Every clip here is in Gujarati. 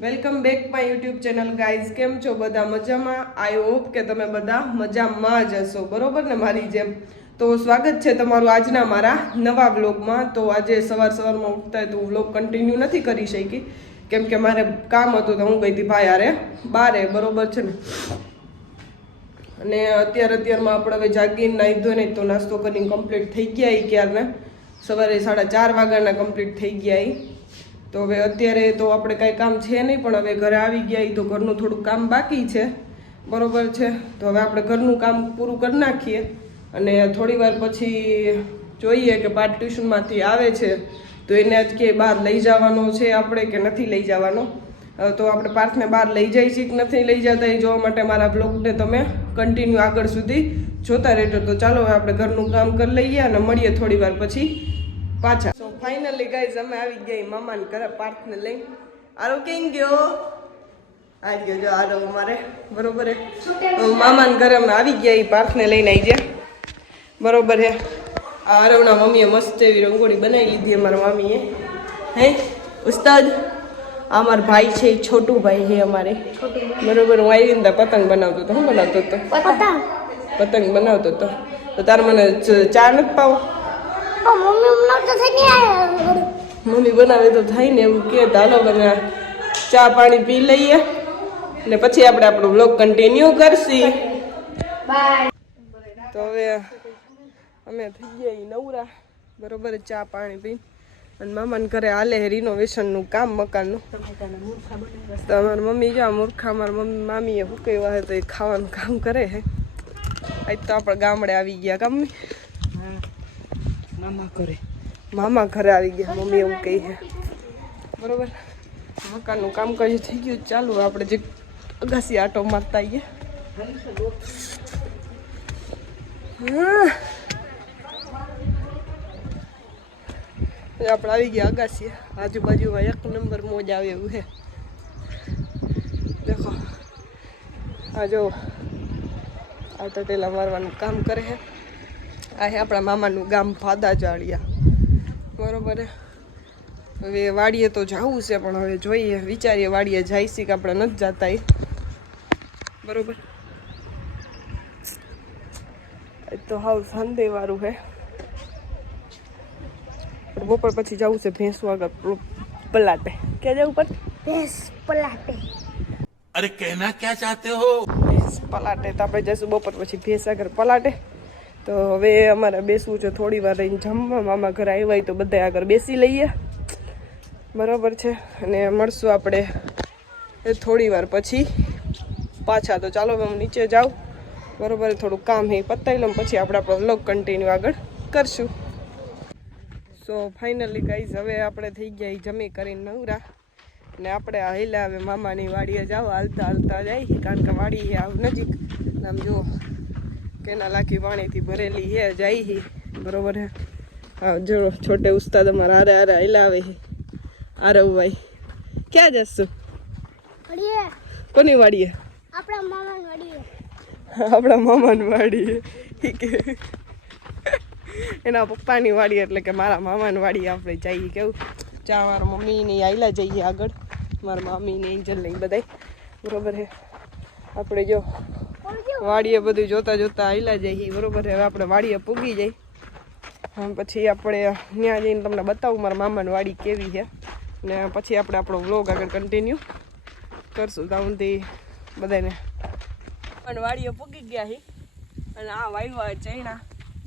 Welcome back my YouTube channel guys કેમ છો બધા? મજામાં? આઈ હોપ કે તમે બધા મજામાં જ હશો. બરોબર ને મારી જેમ? તો સ્વાગત છે તમારું આજના મારા નવા વ્લોગમાં. તો આજે સવાર સવારમાં ઉઠતા હોય તો હું વ્લોગ કન્ટિન્યુ નથી કરી શકી. કેમ કે મારે કામ હતું તો હું ગઈ હતી ભાઈ હારે, બારે. બરોબર છે ને? અને અત્યારે અત્યારમાં આપણે હવે જાગીને નાહી ધોઈને તો નાસ્તો કરીને કમ્પ્લીટ થઈ ગયા એ ક્યારના? સવારે સાડા ચાર વાગ્યાના કમ્પ્લીટ થઈ ગયા ઈ. તો હવે અત્યારે તો આપણે કાંઈ કામ છે નહીં, પણ હવે ઘરે આવી ગયા તો ઘરનું થોડુંક કામ બાકી છે. બરોબર છે? તો હવે આપણે ઘરનું કામ પૂરું કરી નાખીએ અને થોડી વાર પછી જોઈએ કે પાર્ટ ટ્યુશનમાંથી આવે છે, તો એને જ કે બહાર લઈ જવાનો છે આપણે કે નથી લઈ જવાનો? તો આપણે પાર્થને બહાર લઈ જાય છે કે નથી લઈ જતા એ જોવા માટે મારા બ્લોગને તમે કન્ટિન્યુ આગળ સુધી જોતા રહેજો. તો ચાલો હવે આપણે ઘરનું કામ કરી લઈએ અને મળીએ થોડી વાર પછી પાછા. ફાઇનલી ગાઈઝ અમે આવી ગયા મામાને ઘરે પાર્થને લઈ આરો કેમ ગયો? આજ ગયો જો આરો અમારે બરોબર હે? મામાને ઘરે અમે આવી ગયા એ પાર્થને લઈને આવી ગયા. બરોબર હે? આ આરવના મમ્મીએ મસ્ત એવી રંગોળી બનાવી લીધી અમારા મામીએ. હે? ઉસ્તાદ આ મારો ભાઈ છે છોટું ભાઈ છે અમારે. બરોબર હું આવી ને પતંગ બનાવતો હતો. હું બનાવતો હતો? પતંગ. પતંગ બનાવતો હતો. તો તાર મને ચા નથી પાવો? મમ્મી બનાવતો થઈ નહીં મમ્મી બનાવે તો થાય ને એવું કે તો હાલો બને ચા પાણી પી લઈએ ને પછી આપણે આપણો બ્લોગ કન્ટિન્યુ કરશી. બાય તો હવે અમે થઈ ગયા ઈ નવરા. બરોબર ચા પાણી પી અને મામાને ઘરે હાલે રિનોવેશનનું કામ મકાનનું. તો અમારી મમ્મી જો મૂર્ખા અમારા મમ્મી મામીએ હુકવ્યા હે તો એ ખાવાનું કામ કરે હે આજ તો આપણે ગામડે આવી ગયા કામ. મામા ઘરે. મામા ઘરે આવી ગયા, મમ્મી એવું કહી છે. બરોબર? મકાનનું કામ કાજ થઈ ગયું. ચાલુ આપણે જે અગાસી આટો મારતા આવીએ. આપણે આવી ગયા અગાસી આજુબાજુમાં એક નંબર મોજ આવે એવું છે. દેખો. આ જો, આ તટેલા મારવાનું કામ કરે છે. આ આપણા મામાનું ગામ ફાદા જાળિયા. બરોબર હવે વાડીએ તો જવું છે પણ હવે જોઈએ વિચારીએ વાડીએ જઈશી કે આપણે નથી જતા એ. બરોબર. તો હાવ સાંજે વાળું હે બપોર પછી જવું છે ભેંસ આગળ પલાટે. ક્યાં જવું પર ભેંસ પલાટે. અરે કહેના ક્યાં ચાહતે હો? ભેંસ પલાટે તો આપણે જઈશું બપોર પછી ભેંસ આગળ પલાટે. તો હવે અમારે બેસવું છે થોડી વાર રહીને જમવા. મામા ઘરે આવ્યા તો બધા આગળ બેસી લઈએ. બરાબર છે. અને મળશું આપણે એ થોડી વાર પછી. પાછા તો ચાલો હું નીચે જાઉં. બરાબર, થોડું કામ હે પતાવી લઉં, પછી આપણે આપણો વ્લોગ કન્ટિન્યુ આગળ કરશું. સો ફાઇનલી ગાઈઝ હવે આપણે થઈ ગયા જમી કરીને નવરા. ને આપણે હેલા હવે મામાની વાડીએ જાઓ, હાલતા હાલતા જાય. કારણ કે વાડી આવ નજીક. આમ જુઓ. કેના લાખી પાણીથી ભરેલી હે જાય હી. બરોબર હે? હા જો છોટે ઉસ્તાદ અમારા હારે હારે હેલા આવે છે આરવભાઈ ક્યાં જશું? કોની વાડીએ? આપણા મામા વાડીએ. આપણા મામાન વાડીએ. કે એના પપ્પાની વાડી એટલે કે મારા મામાની વાડી આપણે જઈએ. કેવું? ચા મારા મમ્મી ને આયલા જઈએ આગળ. મારા મામીને એન્જલ લઈને બધાય. બરોબર છે આપણે જો વાડીએ બધું જોતા જોતા આયલા જઈએ. બરોબર છે હવે આપણે વાડીએ પૂગી જઈ હા, પછી આપણે ત્યાં જઈને તમને બતાવું મારા મામાની વાડી કેવી છે. ને પછી આપણે આપણો વ્લોગ આગળ કન્ટિન્યુ કરશું. તાઉનથી બધાને પણ વાડીએ પૂગી ગયા હી. અને આ વાયવા ચૈણા.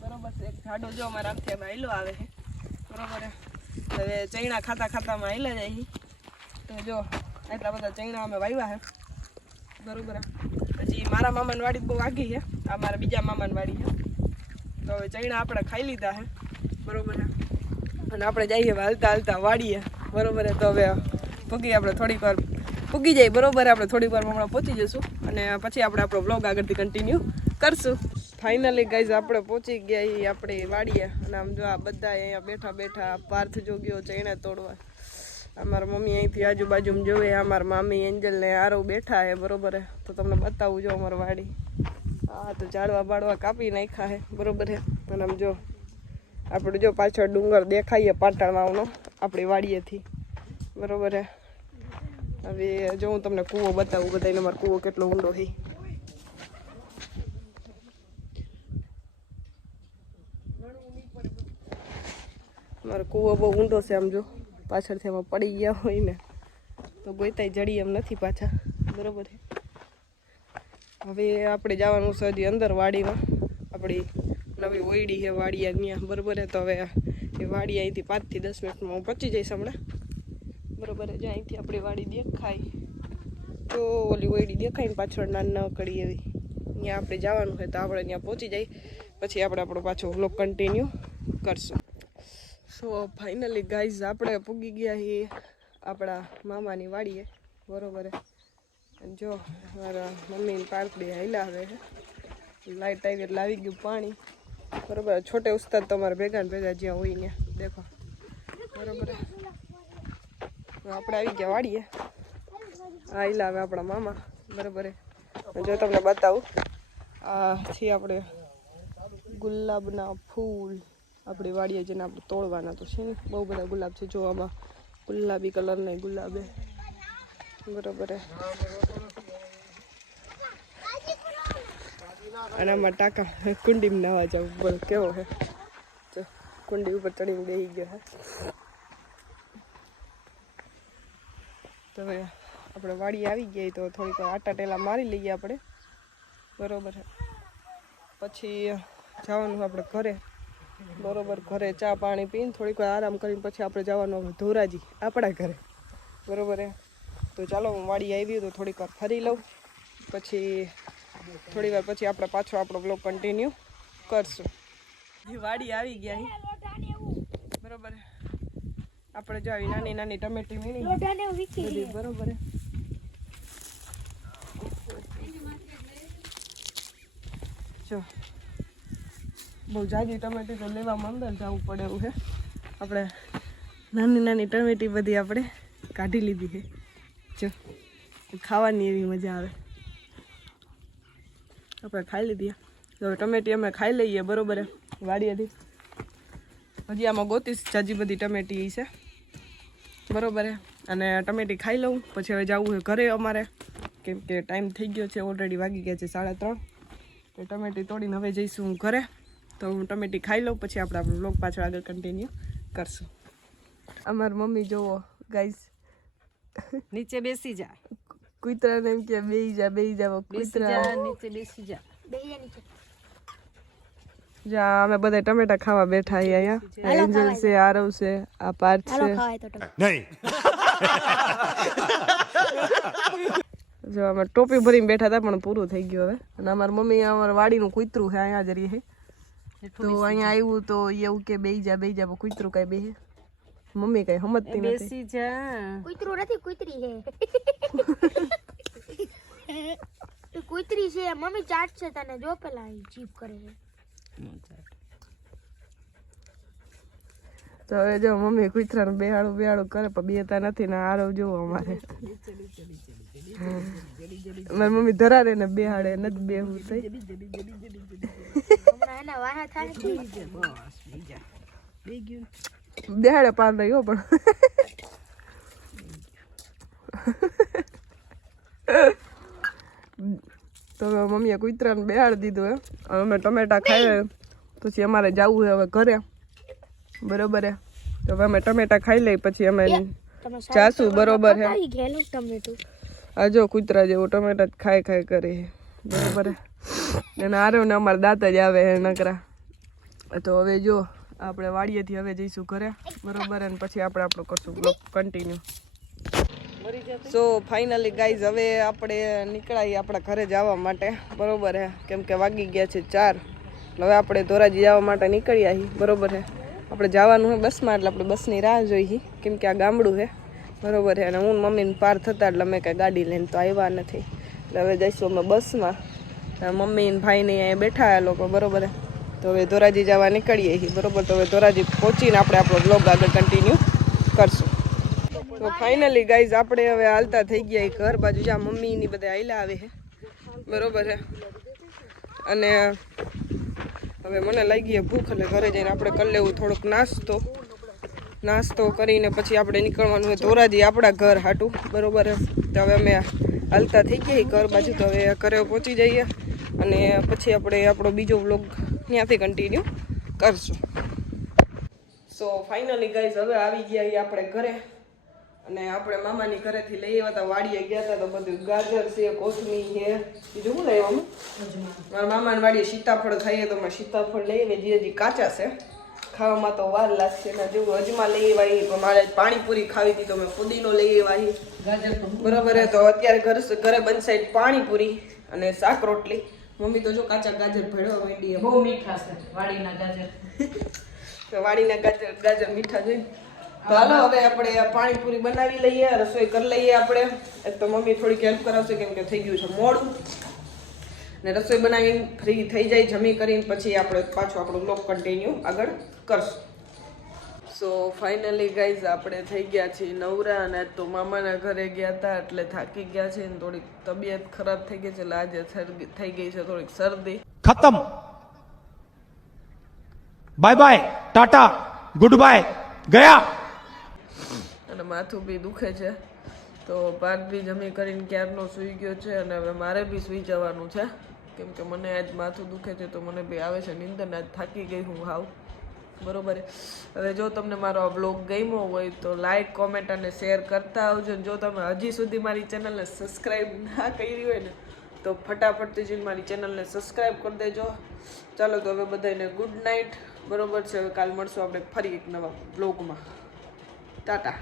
બરોબર છે. જાડો જો અમારા આમથી આમ આવે છે. બરોબર હવે ચૈણા ખાતા ખાતામાં આયલા જાય તો જો એટલા બધા ચૈણા અમે વાવ્યા છે. બરોબર છે. મારા મામાની વાડી બહુ આગી છે. આ મારા બીજા મામાની વાડી છે. તો હવે ચૈણા આપણે ખાઈ લીધા છે. બરોબર અને આપણે જઈએ હાલતા હાલતા વાડીએ. બરોબર તો હવે પૂગી આપણે થોડીક વાર પૂગી જાય. બરોબર આપણે થોડીક વાર હમણાં પહોંચી જશું અને પછી આપણે આપણો બ્લોગ આગળથી કન્ટિન્યુ કરશું. ફાઇનલી ગાઈઝ આપણે પહોંચી ગયા એ આપણે વાડીએ. અને આમ જો આ બધા અહીંયા બેઠા બેઠા પાર્થ જોગ્યો ચૈણા તોડવા. અમારા મમ્મી અહીંથી આજુબાજુમાં જોવે, અમારા મામી એન્જલ ને આરવ બેઠા હે, બરોબર તો તમને બતાવું જો અમારી વાડી. હા, તો ઝાડવા બાળવા કાપી નાખ્યા હે, બરોબર હે. અને આમ જો, આપણે જો પાછળ ડુંગર દેખાઈએ પાટણવાવનો આપણી વાડીએથી. બરોબર હે. હવે જો હું તમને કૂવો બતાવું બધાને અમારો કૂવો કેટલો ઊંડો છે અમારો કૂવો બહુ ઊંડો છે, આમ જો. પાછળથી એમાં પડી ગયા હોય ને, તો ગોઈતાય જડી એમ નથી પાછા. બરોબર હવે આપણે જવાનું છે હજી અંદર વાડીમાં. આપણી નવી ઓયડી છે વાડિયા ત્યાં. બરોબર તો હવે એ વાડી અહીંથી પાંચથી દસ મિનિટમાં હું પહોંચી જઈશ હમણાં. બરોબર જો અહીંથી આપણી વાડી દેખાય. તો ઓલી ઓયડી દેખાય ને પાછળ નાન ન કરી એવી. ત્યાં આપણે જવાનું હોય તો આપણે ત્યાં પહોંચી જાય પછી આપણે આપણો પાછો વ્લોગ કન્ટિન્યુ કરશું. સો ફાઇનલી ગાઈઝ આપણે પૂગી ગયા છીએ આપણા મામાની વાડીએ. બરોબર છે? અને જો, મારા મમ્મી પાર્કડી હાઈલા આવે છે. લાઈટ આવી એટલે આવી ગયું પાણી. બરોબર છોટે ઉસ્તાદ તમારે ભેગા ને ભેગા જ્યાં હોય ત્યાં. દેખો. બરોબર છે. તો આપણે આવી ગયા વાડીએ. આ ઈલા આવે આપણા મામા. બરોબર છે. અને જો તમને બતાવું. આ છે આપણે ગુલાબના ફૂલ આપણી વાડીએ જેને આપણે તોડવાના તો છે ને. બહુ બધા ગુલાબ છે જો આમાં ગુલાબી કલરના ગુલાબ. બરોબર. અને આમાં ટાંકા કુંડીમાં નાવા જવું બોલો, કેવો જો, કુંડી ઉપર ચડીને બેસી ગયો હે. તો આપણે વાડી આવી ગઈ તો થોડીક આટા ટેલા મારી લઈએ આપણે. બરોબર પછી જવાનું આપણે ઘરે. બરોબર, ઘરે ચા પાણી પીને થોડીક વાર આરામ કરીને પછી આપણે જવાનું ધોરાજી, આપણા ઘરે. બરોબર છે તો ચાલો, હું વાડી આવી તો થોડીક વાર ફરી લઉં. પછી થોડી વાર પછી આપણે પાછો આપણો બ્લોગ કન્ટિન્યુ કરશું. વાડી આવી ગયા. બરોબર આપણે જો આવી નાની નાની ટમેટી વીણી. બરોબર જો બહુ જાજી ટમેટી તો લેવામાં અંદર જવું પડે એવું છે. આપણે નાની નાની ટમેટી બધી આપણે કાઢી લીધી છે. જો, ખાવાની એવી મજા આવે. આપણે ખાઈ લીધી હવે ટમેટી અમે ખાઈ લઈએ, બરોબર વાડીએથી. હજી આમાં ગોતીશ જાજી બધી ટમેટી છે. બરોબર અને ટમેટી ખાઈ લઉં, પછી હવે જવું છે ઘરે અમારે. કેમ કે ટાઈમ થઈ ગયો છે, ઓલરેડી વાગી ગયા છે સાડા ત્રણ. તો ટમેટી તોડીને હવે જઈશું હું ઘરે. તો હું ટમેટી ખાઈ લઉં પછી આપણે આપણો બ્લોગ પાછળ આગળ કન્ટિન્યુ કરશું. અમારી મમ્મી જોવો ગાઈસ નીચે બેસી જા. કૂતરાને એમ કે બેહી જા બેહી જા બેસી કૂતરા. નીચે બેસી જા. બેહી નીચે જ્યાં અમે બધા ટમેટા ખાવા બેઠા અહીંયા. એન્જલ છે આરવ છે આ પાર્થ છે. જો અમે ટોપી ભરીને બેઠા હતા પણ પૂરું થઈ ગયું હવે. અને અમારી મમ્મી અમારા વાડીનું કૂતરું છે અહીંયા જ રહી છે. તો અહીંયા આવ્યું તો એવું કે બેહી જા બેહી જા પણ કૂતરું કઈ બેહે મમ્મી કઈ સમજતી નથી બેસી જા કૂતરું નથી કૂતરી છે કુતરી કૂતરી છે મમ્મી ચાટ છે તને જો પેલા અહીં કરે છે તો હવે જો મમ્મી કૂતરાનું બેહાડું બેહાડું કરે પણ બેતા નથી ને આરવ જોવો અમારે મારી મમ્મી ધરાડે ને બેહાડે નથી બેહવું થઈ વાહા થાય છે. બેહાડે પાર રહ્યો પણ. તો મમ્મીએ કૂતરાને બેહાડી દીધું હે અમે ટમેટા ખાઈએ. પછી અમારે જવું છે હવે ઘરે. બરોબર હે? તો હવે અમે ટમેટા ખાઈ લઈ પછી અમે જાશું બરોબર હે? આ જો કૂતરા જેવું ટમેટા જ ખાઈ ખાઈ કરે બરોબર હે? અને આરવ ને અમારા દાંત જ આવે હે નકરા. તો હવે જો, આપણે વાડીએથી હવે જઈશું ઘરે. બરોબર, અને પછી આપણે આપણું કરશું block continue so finally guys હવે આપણે નીકળાઈએ આપણા ઘરે જવા માટે. બરોબર હે? કેમ કે વાગી ગયા છે ચાર. હવે આપણે ધોરાજી જવા માટે નીકળ્યા છીએ બરોબર હે? આપણે જવાનું હોય બસમાં, એટલે આપણે બસની રાહ જોઈ કેમ કે આ ગામડું છે બરોબર છે અને હું મમ્મીને પાર થતા, એટલે અમે કાંઈ ગાડી લઈને તો આવ્યા નથી. એટલે હવે જઈશું અમે બસમાં. મમ્મી ભાઈ ને અહીંયા બેઠા લોકો, બરોબર? તો હવે ધોરાજી જવા નીકળીએ છીએ, બરોબર? તો હવે ધોરાજી પહોંચીને આપણે આપણો બ્લોગ આગળ કન્ટિન્યુ કરશું. તો ફાઇનલી ગાઈઝ આપણે હવે હાલતા થઈ ગયા છીએ ઘર બાજુ. જ્યાં મમ્મી ની બધા આયલા આવે છે, બરોબર છે? અને હવે મને લાગી ભૂખ, એટલે ઘરે જઈને આપણે કરી લેવું થોડોક નાસ્તો. નાસ્તો કરીને પછી આપણે નીકળવાનું હોય ધોરાજી આપણા ઘર હાટું, બરોબર તો હવે અમે હાલતા થઈ ગયા ઘર બાજુ, તો હવે ઘરે પહોંચી જઈએ. અને પછી આપણે આપણો બીજો વ્લોગ ત્યાંથી કન્ટિન્યુ કરશું. સો ફાઇનલી ગાઈઝ હવે આવી ગયા એ આપણે ઘરે. અને આપણે મામાની ઘરેથી લઈ આવ્યા હતા વાડીએ ગયા હતા તો બધું ગાજર છે કોથમી છે. બીજું શું લઈ આવ્યા મારા મામાની વાડીએ સીતાફળ ખાઈએ તો અમે સીતાફળ લઈ આવીએ જે હજી કાચા છે. ખાવામાં તો વાર લાગશે ને જેવું અજમા લઈ આવ્યા પણ મારે પાણીપુરી ખાવી હતી તો મેં પુદીનો લઈ ગાજર બરાબર તો અત્યારે ઘર ઘરે બનશે પાણીપુરી અને શાક રોટલી. મમ્મી તો જો કાચા ગાજર ભેળવા માંડી. બહુ મીઠા છે વાડીના ગાજર. તો વાડીના ગાજર ગાજર મીઠા જોઈએ તો હાલો હવે આપણે પાણીપુરી બનાવી લઈએ રસોઈ કરી લઈએ આપણે. એક તો મમ્મી થોડીક હેલ્પ કરાવશે કેમ કે થઈ ગયું છે મોડું. ને રસોઈ બનાવીને ફ્રી થઈ જાય જમી કરીને પછી આપણે પાછું આપણું લોક કન્ટિન્યુ આગળ કરશું. સો ફાઇનલી ગાઈઝ આપણે થઈ ગયા છીએ નવરા અને તો મામાના ઘરે ગયા હતા એટલે થાકી ગયા છે થોડીક તબિયત ખરાબ થઈ ગઈ છે એટલે આજે થઈ ગઈ છે થોડીક શરદી. ખતમ. Bye bye tata good bye ગયા. અને માથું બી દુખે છે. તો પાર્થ બી જમી કરીને ક્યારનો સુઈ ગયો છે અને હવે મારે બી સુઈ જવાનું છે. કેમ કે મને આજ માથું દુખે છે તો મને બી આવે છે નિંદર આજ થાકી ગઈ હું હાવ. બરોબર હવે જો તમને મારો આ બ્લોગ ગમ્યો હોય તો લાઇક કોમેન્ટ અને શેર કરતા આવજો. જો તમે હજી સુધી મારી ચેનલને સબસ્ક્રાઈબ ના કરી હોય ને, તો ફટાફટથી જઈને મારી ચેનલને સબસ્ક્રાઈબ કરી દેજો. ચાલો તો હવે બધાને ગુડ નાઇટ બરોબર છે. હવે કાલ મળશું આપણે ફરી એક નવા બ્લોગમાં ટાટા.